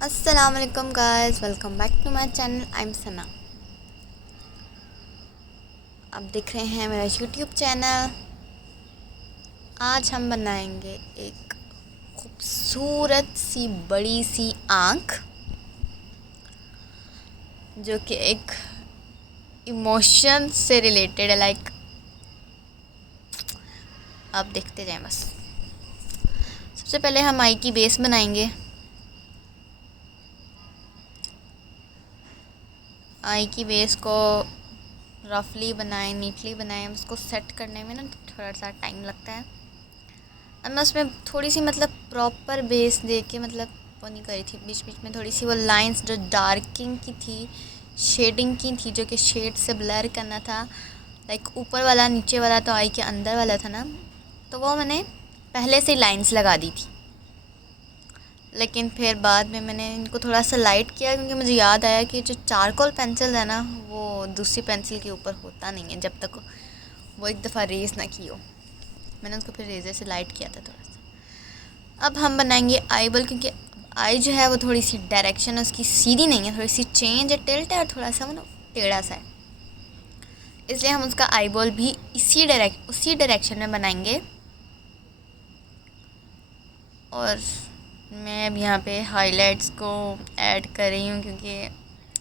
अस्सलाम वालेकुम guys, welcome back to my channel. I am Sana. आप देख रहे हैं मेरा यूट्यूब चैनल। आज हम बनाएंगे एक खूबसूरत सी बड़ी सी आँख, जो कि एक इमोशन से रिलेटेड है। आप देखते जाएं बस। सबसे पहले हम आई की बेस बनाएंगे। आई की बेस को रफली बनाएं, नीटली बनाएं। उसको सेट करने में ना थोड़ा सा टाइम लगता है। अब मैं उसमें थोड़ी सी प्रॉपर बेस दे के वो नहीं करी थी। बीच बीच में थोड़ी सी वो लाइंस जो डार्किंग की थी, शेडिंग की थी, जो कि शेड से ब्लर करना था। ऊपर वाला नीचे वाला तो आई के अंदर वाला था ना, तो वो मैंने पहले से लाइंस लगा दी थी। लेकिन फिर बाद में मैंने इनको थोड़ा सा लाइट किया, क्योंकि मुझे याद आया कि जो चारकोल पेंसिल है ना, वो दूसरी पेंसिल के ऊपर होता नहीं है जब तक वो एक दफ़ा रेज़ ना की हो। मैंने उसको फिर रेज़र से लाइट किया था थोड़ा सा। अब हम बनाएंगे आई बॉल, क्योंकि आई जो है वो थोड़ी सी डायरेक्शन उसकी सीधी नहीं है, थोड़ी सी चेंज है, टिल्ट है, और थोड़ा सा वो टेढ़ा सा है। इसलिए हम उसका आई बॉल भी उसी डायरेक्शन में बनाएंगे। और मैं अब यहाँ पे हाइलाइट्स को ऐड कर रही हूँ, क्योंकि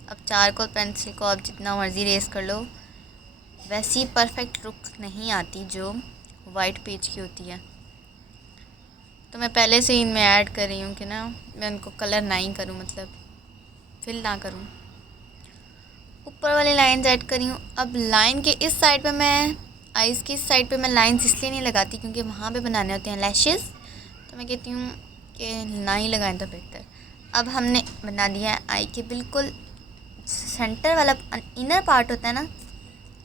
अब चारकोल पेंसिल को आप जितना मर्ज़ी रेस कर लो, वैसी परफेक्ट लुक नहीं आती जो वाइट पेज की होती है। तो मैं पहले से ही इनमें ऐड कर रही हूँ कि ना मैं उनको कलर ना ही करूँ, फिल ना करूँ। ऊपर वाली लाइंस ऐड कर रही हूँ। अब लाइन के इस साइड पे मैं आइज़ की इस साइड पे मैं लाइंस इसलिए नहीं लगाती, क्योंकि वहाँ पे बनाने होते हैं लैशेज़। तो मैं कहती हूँ कि ना ही लगाएं तो बेहतर। अब हमने बना दिया है आई के बिल्कुल सेंटर वाला इनर पार्ट होता है ना,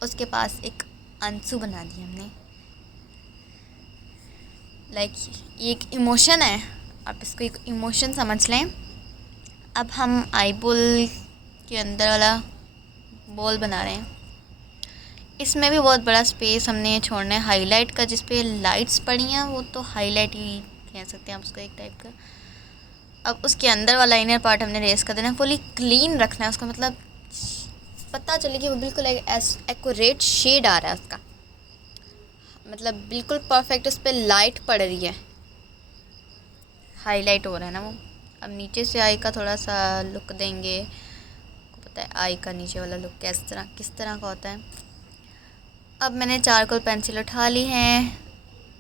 उसके पास एक आंसू बना दिया हमने। ये एक इमोशन है, आप इसको एक इमोशन समझ लें। अब हम आई बॉल के अंदर वाला बॉल बना रहे हैं। इसमें भी बहुत बड़ा स्पेस हमने छोड़ना है हाईलाइट का। जिस पे लाइट्स पड़ी हैं वो तो हाईलाइट ही कह सकते हैं आप उसको, एक टाइप का। अब उसके अंदर वाला इनर पार्ट हमने रेस कर देना है, फुली क्लीन रखना है उसको, पता चले कि वो बिल्कुल एक्यूरेट शेड आ रहा है उसका, बिल्कुल परफेक्ट उस पर लाइट पड़ रही है, हाईलाइट हो रहा है ना वो। अब नीचे से आई का थोड़ा सा लुक देंगे। आपको पता है आई का नीचे वाला लुक किस तरह का होता है। अब मैंने चारकोल पेंसिल उठा ली है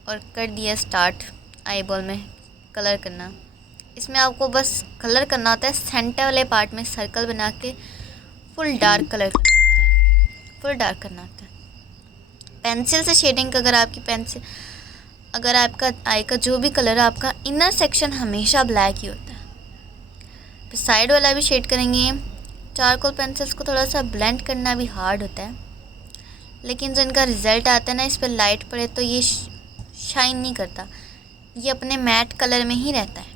और कर दिया स्टार्ट आई बॉल में कलर करना। इसमें आपको बस कलर करना होता है सेंटर वाले पार्ट में सर्कल बना के फुल डार्क कलर करना होता है, फुल डार्क करना होता है। पेंसिल से शेडिंग, अगर आपका आई का जो भी कलर है, आपका इनर सेक्शन हमेशा ब्लैक ही होता है। फिर साइड वाला भी शेड करेंगे। चारकोल पेंसिल्स को थोड़ा सा ब्लेंड करना भी हार्ड होता है, लेकिन जो इनका रिज़ल्ट आता है ना, इस पर लाइट पड़े तो ये शाइन नहीं करता, ये अपने मैट कलर में ही रहता है।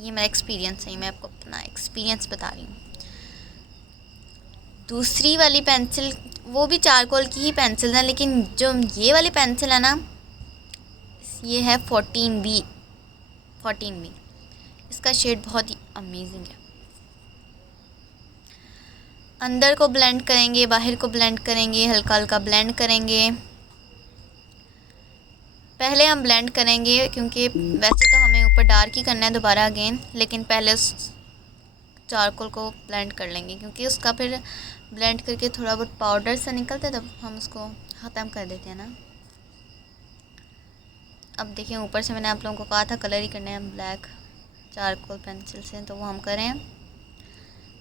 ये मेरा एक्सपीरियंस है, मैं आपको अपना एक्सपीरियंस बता रही हूँ। दूसरी वाली पेंसिल वो भी चारकोल की ही पेंसिल है, लेकिन जो ये वाली पेंसिल है ना, ये है 14B। इसका शेड बहुत ही अमेजिंग है। अंदर को ब्लेंड करेंगे, बाहर को ब्लेंड करेंगे, हल्का हल्का ब्लेंड करेंगे। पहले हम ब्लेंड करेंगे, क्योंकि वैसे तो हमें ऊपर डार्क ही करना है दोबारा अगेन, लेकिन पहले उस चारकोल को ब्लेंड कर लेंगे, क्योंकि उसका फिर ब्लेंड करके थोड़ा बहुत पाउडर सा निकलता है, तब हम उसको ख़त्म कर देते हैं ना। अब देखिए, ऊपर से मैंने आप लोगों को कहा था कलर ही करना है ब्लैक चारकोल पेंसिल से, तो वो हम करें।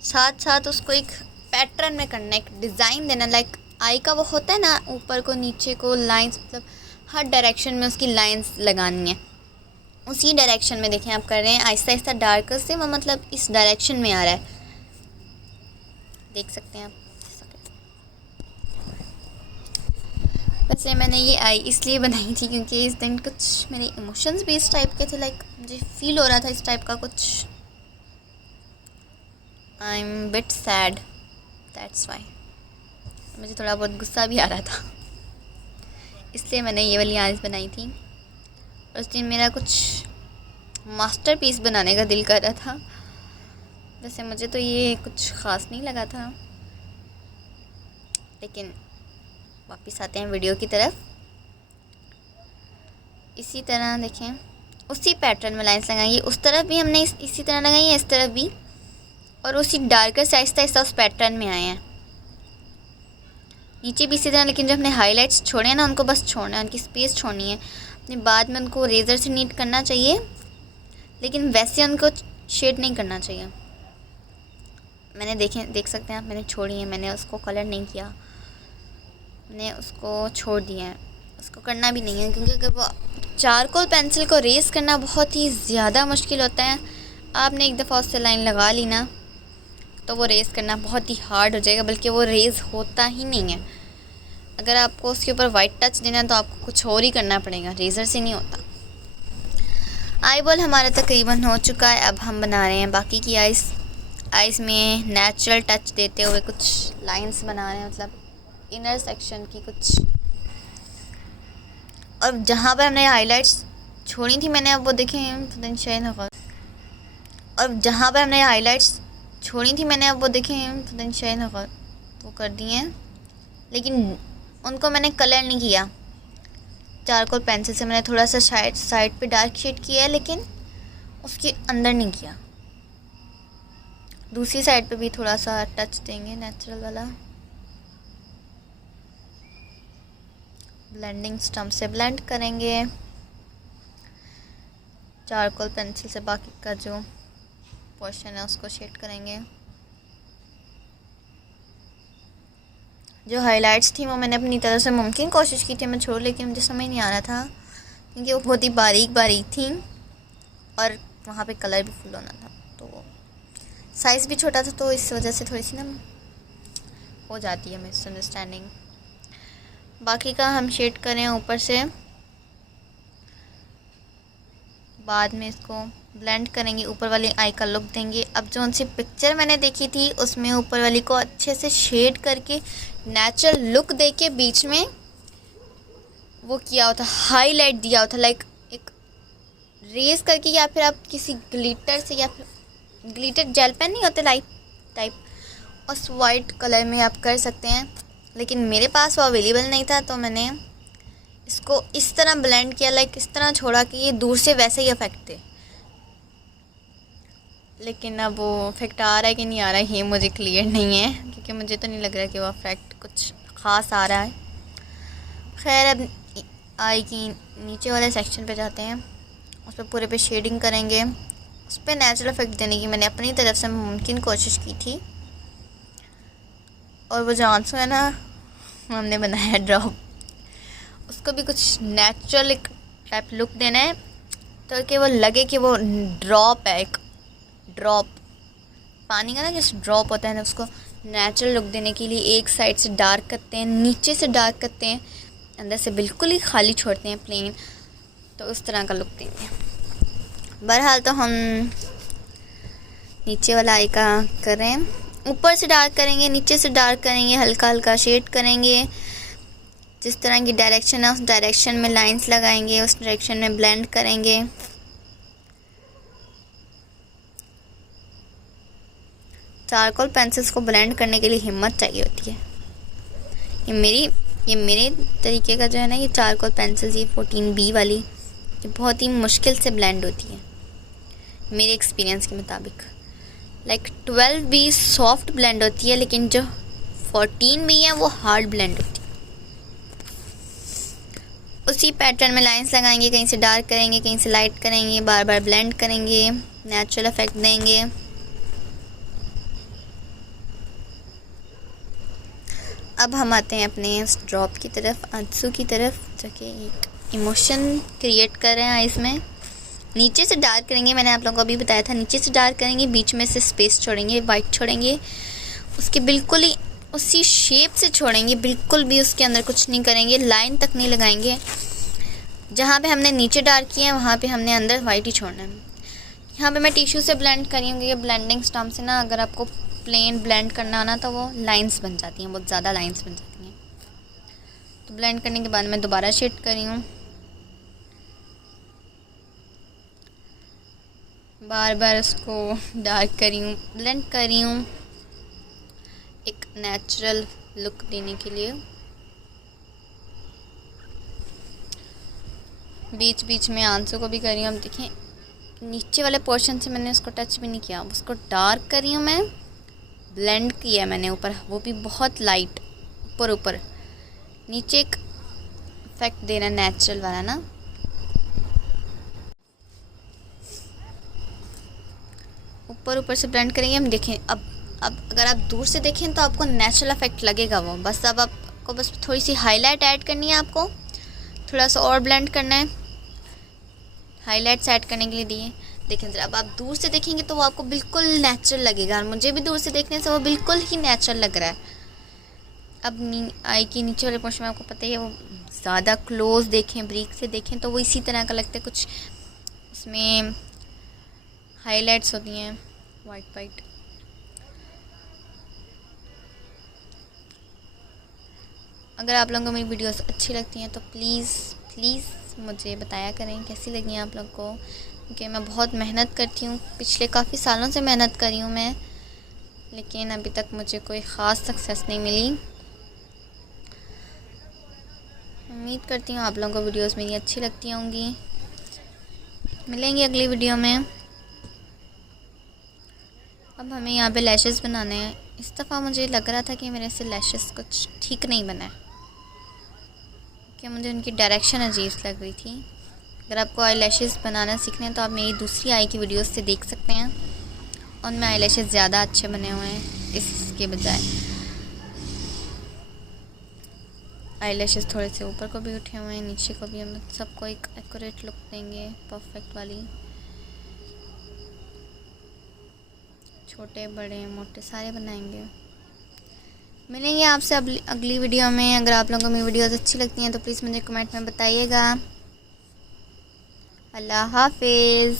साथ साथ उसको एक पैटर्न में करना है, एक डिज़ाइन देना। आई का वो होता है ना, ऊपर को नीचे को लाइंस, हर डायरेक्शन में उसकी लाइंस लगानी है। उसी डायरेक्शन में देखें आप कर रहे हैं, आहिस्ता आहिस्ता डार्कर से वो इस डायरेक्शन में आ रहा है, देख सकते हैं आप। वैसे मैंने ये आई इसलिए बनाई थी क्योंकि इस दिन कुछ मेरे इमोशंस भी इस टाइप के थे। मुझे फील हो रहा था इस टाइप का कुछ। I am bit sad, that's why. मुझे थोड़ा बहुत गुस्सा भी आ रहा था, इसलिए मैंने ये वाली आइज़ बनाई थी। उस दिन मेरा कुछ मास्टरपीस बनाने का दिल कर रहा था, वैसे मुझे तो ये कुछ ख़ास नहीं लगा था, लेकिन वापस आते हैं वीडियो की तरफ। इसी तरह देखें, उसी पैटर्न में लाइंस लगाएंगे। उस तरफ भी हमने इसी तरह लगाई है, इस तरफ भी, और उसी डार्कर से आहिस्ता आहिस्ता उस पैटर्न में आए हैं। नीचे भी इसी तरह, लेकिन जो हमने हाइलाइट्स छोड़े हैं ना, उनको बस छोड़ना है, उनकी स्पेस छोड़नी है। अपने बाद में उनको रेज़र से नीट करना चाहिए, लेकिन वैसे उनको शेड नहीं करना चाहिए। मैंने देख सकते हैं आप, मैंने छोड़ी है, मैंने उसको कलर नहीं किया, मैंने उसको छोड़ दिया है। उसको करना भी नहीं है, क्योंकि अगर वो चारकोल पेंसिल को रेज़ करना बहुत ही ज़्यादा मुश्किल होता है। आपने एक दफ़ा उससे लाइन लगा ली ना, तो वो रेज़ करना बहुत ही हार्ड हो जाएगा, बल्कि वो रेज़ होता ही नहीं है। अगर आपको उसके ऊपर वाइट टच देना है तो आपको कुछ और ही करना पड़ेगा, रेज़र से नहीं होता। आई बॉल हमारा तकरीबन हो चुका है। अब हम बना रहे हैं बाकी की आइज़ में नेचुरल टच देते हुए कुछ लाइंस बना रहे हैं, मतलब इनर सेक्शन की कुछ। और जहाँ पर हमने हाइलाइट्स छोड़ी थी मैंने, अब वो देखें शायद होगा, और जहाँ पर हमने हाइलाइट्स छोड़ी थी मैंने, अब वो देखें शायद होगा, वो कर दिए हैं, लेकिन उनको मैंने कलर नहीं किया। चारकोल पेंसिल से मैंने थोड़ा सा साइड पे डार्क शेड किया है, लेकिन उसके अंदर नहीं किया। दूसरी साइड पे भी थोड़ा सा टच देंगे नेचुरल वाला। ब्लेंडिंग स्टम्प से ब्लेंड करेंगे, चारकोल पेंसिल से बाकी का जो पोर्शन है उसको शेड करेंगे। जो हाइलाइट्स थी वो मैंने अपनी तरफ से मुमकिन कोशिश की थी मैं छोड़, लेकिन मुझे समझ नहीं आ रहा था, क्योंकि वो बहुत ही बारीक बारीक थी और वहाँ पे कलर भी फुल होना था, तो साइज़ भी छोटा था, तो इस वजह से थोड़ी सी ना हो जाती है मिसअंडरस्टैंडिंग। बाकी का हम शेड करें ऊपर से, बाद में इसको ब्लेंड करेंगे, ऊपर वाली आई का लुक देंगे। अब जो उनसे पिक्चर मैंने देखी थी उसमें ऊपर वाली को अच्छे से शेड करके नेचुरल लुक देके बीच में वो किया होता, हाईलाइट दिया होता, लाइक एक रेस करके, या फिर आप किसी ग्लिटर से, या फिर ग्लिटर जेल पेन नहीं होते लाइट टाइप, उस वाइट कलर में आप कर सकते हैं, लेकिन मेरे पास वो अवेलेबल नहीं था, तो मैंने इसको इस तरह ब्लेंड किया, लाइक इस तरह छोड़ा कि ये दूर से वैसे ही इफेक्ट दे। लेकिन अब वो इफेक्ट आ रहा है कि नहीं आ रहा है ये मुझे क्लियर नहीं है, क्योंकि मुझे तो नहीं लग रहा कि वो इफेक्ट कुछ ख़ास आ रहा है। खैर, अब आई की नीचे वाले सेक्शन पे जाते हैं, उस पर पूरे पे शेडिंग करेंगे। उस पर नेचुरल इफेक्ट देने की मैंने अपनी तरफ से मुमकिन कोशिश की थी, और वो जो आंसू है ना हमने बनाया ड्रॉप, उसको भी कुछ नेचुरल एक टाइप लुक देना है, तो कि वो लगे कि वो ड्रॉप है, एक ड्रॉप पानी का ना जैसे ड्रॉप होता है ना, उसको नेचुरल लुक देने के लिए एक साइड से डार्क करते हैं, नीचे से डार्क करते हैं, अंदर से बिल्कुल ही खाली छोड़ते हैं प्लेन, तो उस तरह का लुक देंगे। बहरहाल तो हम नीचे वाला आई का कर रहे हैं, ऊपर से डार्क करेंगे, नीचे से डार्क करेंगे, हल्का हल्का शेड करेंगे, जिस तरह की डायरेक्शन है उस डायरेक्शन में लाइंस लगाएंगे, उस डायरेक्शन में ब्लेंड करेंगे। चारकोल पेंसिल्स को ब्लेंड करने के लिए हिम्मत चाहिए होती है। ये मेरे तरीके का जो है ना, ये चारकोल पेंसिल्स, ये 14B वाली, ये बहुत ही मुश्किल से ब्लेंड होती है मेरे एक्सपीरियंस के मुताबिक। लाइक 12B सॉफ्ट ब्लेंड होती है, लेकिन जो 14B है वो हार्ड ब्लेंड होती है। उसी पैटर्न में लाइंस लगाएंगे, कहीं से डार्क करेंगे, कहीं से लाइट करेंगे, बार बार ब्लेंड करेंगे, नेचुरल इफेक्ट देंगे। अब हम आते हैं अपने इस ड्रॉप की तरफ, आंसू की तरफ, जो कि एक इमोशन क्रिएट कर रहे हैं आइस में। नीचे से डार्क करेंगे, मैंने आप लोगों को अभी बताया था, नीचे से डार्क करेंगे, बीच में से स्पेस छोड़ेंगे, वाइट छोड़ेंगे, उसके बिल्कुल ही उसी शेप से छोड़ेंगे, बिल्कुल भी उसके अंदर कुछ नहीं करेंगे, लाइन तक नहीं लगाएंगे। जहाँ पे हमने नीचे डार्क किया है वहाँ पे हमने अंदर वाइट ही छोड़ना है। यहाँ पे मैं टिश्यू से ब्लेंड करी हूँ, क्योंकि ब्लेंडिंग स्टम्प से ना अगर आपको प्लेन ब्लेंड करना आना तो वो लाइंस बन जाती हैं, बहुत ज़्यादा लाइंस बन जाती हैं। तो ब्लेंड करने के बाद मैं दोबारा शेड करी हूँ। बार बार उसको डार्क कर रही हूँ, ब्लेंड कर रही हूँ एक नेचुरल लुक देने के लिए। बीच बीच में आंसू को भी कर रही हूँ। अब देखें नीचे वाले पोर्शन से मैंने उसको टच भी नहीं किया, उसको डार्क कर रही हूँ मैं, ब्लेंड किया है मैंने ऊपर, वो भी बहुत लाइट ऊपर ऊपर। नीचे एक इफेक्ट देना नेचुरल वाला ना। ऊपर ऊपर से ब्लेंड करेंगे हम। देखें अब अगर आप दूर से देखें तो आपको नेचुरल इफेक्ट लगेगा वो। बस अब आपको बस थोड़ी सी हाईलाइट ऐड करनी है, आपको थोड़ा सा और ब्लेंड करना है। हाईलाइट्स ऐड करने के लिए दिए। देखें जरा, अब आप दूर से देखेंगे तो वो आपको बिल्कुल नेचुरल लगेगा, और मुझे भी दूर से देखने से वो बिल्कुल ही नेचुरल लग रहा है। अब आई के नीचे वाले पोर्शन में आपको पता ही है, वो ज़्यादा क्लोज देखें, ब्रीक से देखें तो वो इसी तरह का लगता है, कुछ उसमें हाईलाइट्स होती हैं वाइट वाइट। अगर आप लोगों को मेरी वीडियोस अच्छी लगती हैं तो प्लीज़ मुझे बताया करें कैसी लगी आप लोग को, क्योंकि मैं बहुत मेहनत करती हूँ, पिछले काफ़ी सालों से मेहनत कर रही हूँ मैं, लेकिन अभी तक मुझे कोई ख़ास सक्सेस नहीं मिली। उम्मीद करती हूँ आप लोगों को वीडियोस मेरी अच्छी लगती होंगी। मिलेंगे अगली वीडियो में। अब हमें यहाँ पे लैशेस बनाने हैं। इस दफ़ा मुझे लग रहा था कि मेरे से लैशेस कुछ ठीक नहीं बना है, कि मुझे उनकी डायरेक्शन अजीब लग रही थी। अगर आपको आई लैशेस बनाना सीखने हैं तो आप मेरी दूसरी आई की वीडियोस से देख सकते हैं, उनमें आई लैशेस ज़्यादा अच्छे बने हुए हैं इसके बजाय। आई लैशेस थोड़े से ऊपर को भी उठे हुए हैं, नीचे को भी। हम सबको एक एक्यूरेट लुक देंगे, परफेक्ट वाली। छोटे बड़े मोटे सारे बनाएंगे। मिलेंगे आपसे अगली वीडियो में। अगर आप लोगों को मेरी वीडियोस अच्छी लगती हैं तो प्लीज़ मुझे कमेंट में बताइएगा। अल्लाह हाफिज़।